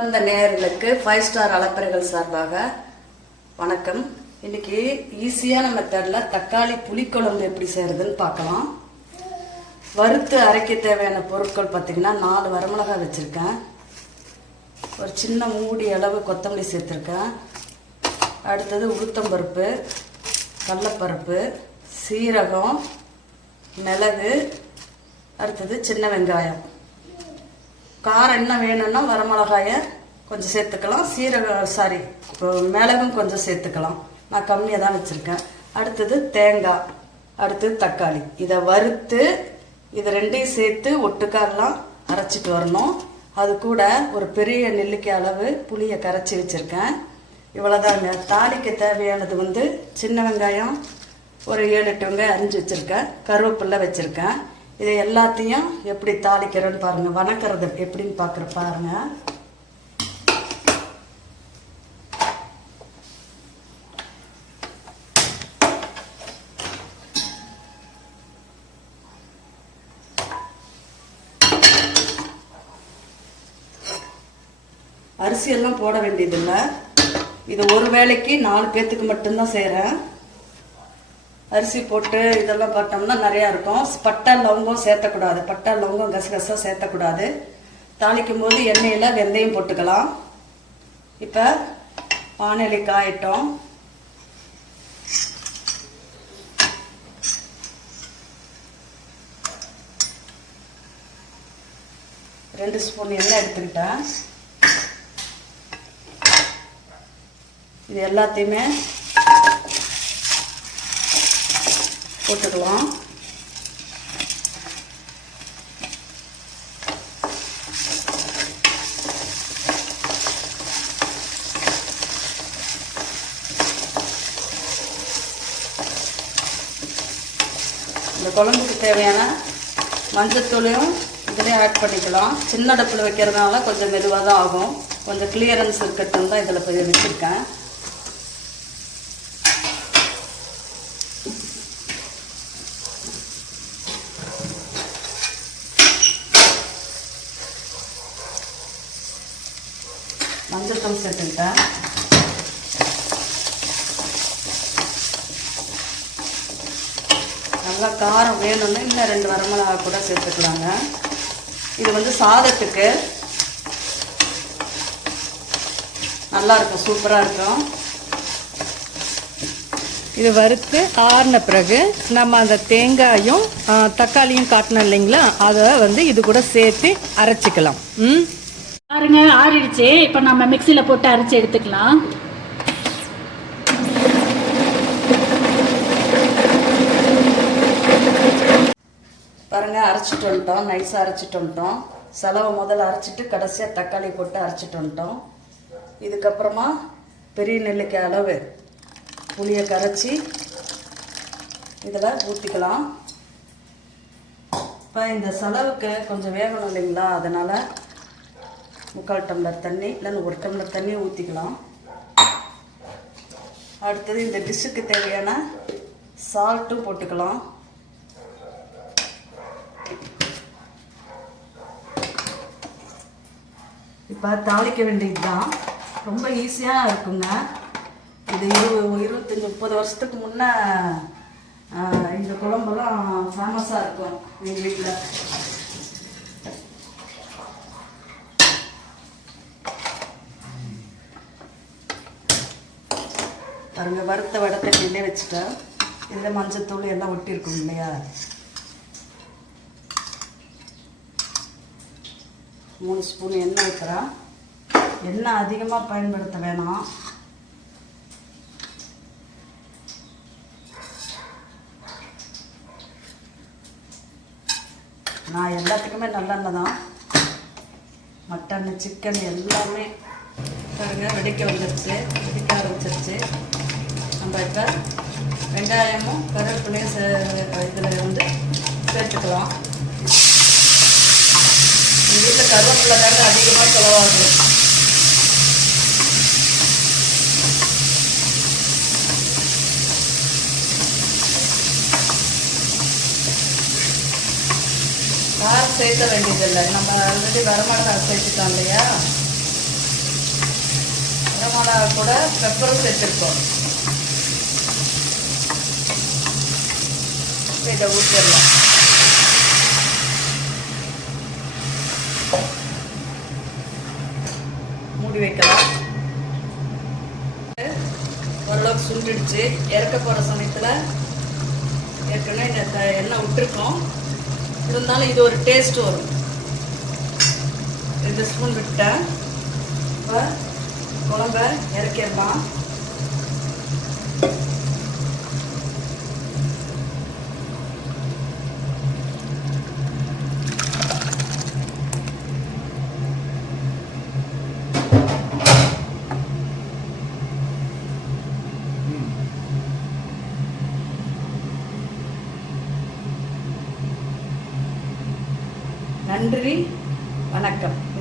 அந்த நேர்களுக்கு five star அலப்பறைகள் சார்பாக வணக்கம். இன்னைக்கு ஈஸியான மெத்தடில் தக்காளி புளிக்குழம்பு எப்படி செய்யறதுன்னு பார்க்கலாம். வறுத்து அரைக்க தேவையான பொருட்கள் பார்த்தீங்கன்னா நாலு வரமிளகாய் வச்சுருக்கேன். ஒரு சின்ன மூடி அளவு கொத்தமல்லி சேர்த்துருக்கேன். அடுத்தது உளுத்தம்பருப்பு கடலப்பருப்பு சீரகம் மிளகு அடுத்தது சின்ன வெங்காயம். காரம் என்ன வேணும்னா வரமிளகாயை கொஞ்சம் சேர்த்துக்கலாம். சீரகம் சாரி மிளகும் கொஞ்சம் சேர்த்துக்கலாம். நான் கம்மியாக தான் வச்சுருக்கேன். அடுத்தது தேங்காய் அடுத்தது தக்காளி. இதை வறுத்து இதை ரெண்டையும் சேர்த்து ஒட்டுக்காரெலாம் அரைச்சிட்டு வரணும். அது கூட ஒரு பெரிய நெல்லிக்காய் அளவு புளியை கரைச்சி வச்சுருக்கேன். இவ்வளோதாங்க தாளிக்க தேவையானது வந்து சின்ன வெங்காயம் ஒரு ஏழு எட்டு வெங்காயம் அரிஞ்சு வச்சுருக்கேன். கருவேப்பில்லை வச்சுருக்கேன். இதை எல்லாத்தையும் எப்படி தாளிக்கிறேன்னு பாருங்கள் வணக்கிறது எப்படின்னு பார்க்குற பாருங்க. அரிசியெல்லாம் போட வேண்டியதில்லை. இது ஒரு வேளைக்கு நாலு பேர்த்துக்கு மட்டும்தான் செய்கிறேன் அரிசி போட்டு இதெல்லாம் பார்த்தோம்னா நிறையா இருக்கும். பட்டை லவங்கம் சேர்த்தக்கூடாது. பட்டை லவங்கம் கசகசா சேர்த்தக்கூடாது. தாளிக்கும் போது எண்ணெயில் வெந்தயம் போட்டுக்கலாம். இப்போ வானொலி காயட்டும் ரெண்டு ஸ்பூன் எண்ணெய் எடுத்துக்கிட்டேன். இது எல்லாத்தையுமே போட்டுக்கலாம் இந்த குழம்புக்கு தேவையான மஞ்சத்தூளையும் இதிலே ஆட் பண்ணிக்கலாம். சின்ன அடுப்பில் வைக்கிறதுனால கொஞ்சம் மெதுவாக தான் ஆகும். கொஞ்சம் கிளியரன்ஸ் இருக்கட்டும் தான் இதில் போய் வச்சுருக்கேன். மஞ்சத்தூள் சேர்த்துக்கிட்டேன். நல்லா காரம் வேணும்னு இன்னும் ரெண்டு வரமிளகா கூட சேர்த்துக்கலாங்க. இது வந்து சாதத்துக்கு நல்லா இருக்கும் சூப்பராக இருக்கும். இது வறுத்து ஆறின பிறகு நம்ம அந்த தேங்காயும் தக்காளியும் காட்டினோம் இல்லைங்களா? அதை வந்து இது கூட சேர்த்து அரைச்சிக்கலாம். ம்? பாருங்க ஆறிடுச்சு. இப்போ நம்ம மிக்சியில் போட்டு அரைச்சி எடுத்துக்கலாம். பாருங்க அரைச்சிட்டு வந்துட்டோம். நைஸாக அரைச்சிட்டு வந்துட்டோம். செலவை முதல்ல அரைச்சிட்டு கடைசியாக தக்காளி போட்டு அரைச்சிட்டு வந்துட்டோம். இதுக்கப்புறமா பெரிய நெல்லிக்காய் அளவு புளியை கரைச்சி இதில் ஊற்றிக்கலாம் இப்போ இந்த செலவுக்கு கொஞ்சம் வேகணும் இல்லைங்களா? அதனால் முக்கால் டம்ளர் தண்ணி இல்லைன்னு ஒரு டம்ளர் தண்ணியை ஊற்றிக்கலாம் அடுத்தது இந்த டிஷ்ஷுக்கு தேவையான சால்ட்டும் போட்டுக்கலாம். இப்போ தாளிக்க வேண்டியது தான் ரொம்ப ஈஸியாக இருக்குங்க. இது இரு இருபத்தஞ்சி முப்பது வருஷத்துக்கு முன்னே இந்த குழம்பெல்லாம் ஃபேமஸாக இருக்கும் எங்கள் வீட்டில் பாருங்க வறுத்த வடை தண்ணியிலே வச்சுட்டா இதில் மஞ்சத்தூள் எல்லாம் ஒட்டியிருக்கும் இல்லையா? மூணு ஸ்பூன் எண்ணெய் ஊற்றுறேன் எண்ணெய் அதிகமாக பயன்படுத்த வேணாம். நான் எல்லாத்துக்குமே நல்லெண்ணெய் தான். மட்டன் சிக்கன் எல்லாமே பாருங்கள் வெடிக்க வந்துருச்சு வெடிக்க ஆரம்பிச்சிருச்சு. நம்ம இப்போ வெங்காயமும் கருவேப்பிலையும் இதில் வந்து சேர்த்துக்கலாம். எங்கள் வீட்டில் கருவேப்பிலை தாங்க அதிகமாக செலவாகுது. காரம் சேர்த்த வேண்டியதில்லை. நம்ம ஆல்ரெடி வரமிளகாய் சேர்த்துட்டோம் இல்லையா? மிளகா கூட பெப்பரும் சேர்த்துருக்கோம். இதை ஊற்றிடலாம் மூடி வைக்கலாம். ஓரளவுக்கு சுண்டிடுச்சு இறக்க போகிற சமயத்தில் ஏற்கனவே இந்த எண்ணெய் விட்டுருக்கோம். இருந்தாலும் இது ஒரு டேஸ்ட் வரும். ரெண்டு ஸ்பூன் விட்டேன். இப்போ குழம்ப இறக்கிடலாம். நன்றி வணக்கம்.